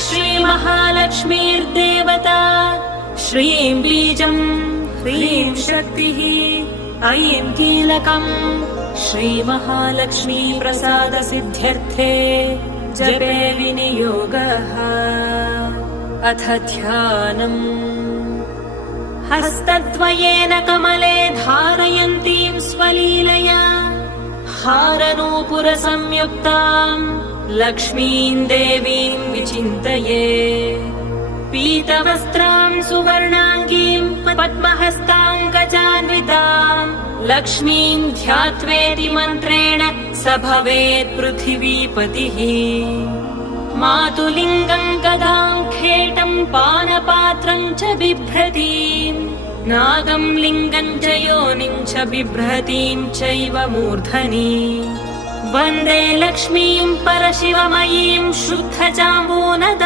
श्रीमहालक्ष्मीर्देवता श्रीं बीजं ह्रीं शक्तिः ऐं कीलकम् श्रीमहालक्ष्मी प्रसाद सिद्ध्यर्थे जपे विनियोगः। अथ ध्यानम्। हस्तद्वयेन कमले धारयन्तीं स्वलीलया हारनूपुरसंयुक्ताम् लक्ष्मीं देवीं विचिन्तये। पीतवस्त्रां सुवर्णाङ्गीं पद्महस्ताङ्कजान्विताम् लक्ष्मीं ध्यात्वेति मन्त्रेण स भवेत् पृथिवीपतिः। मातुलिङ्गं गदां खेटं पानपात्रं च बिभ्रतीम् नागं लिङ्गं च योनिं च बिभ्रतीं चैव मूर्धनि। वन्दे लक्ष्मीं परशिवमयीं शुद्धजाम्बूनदां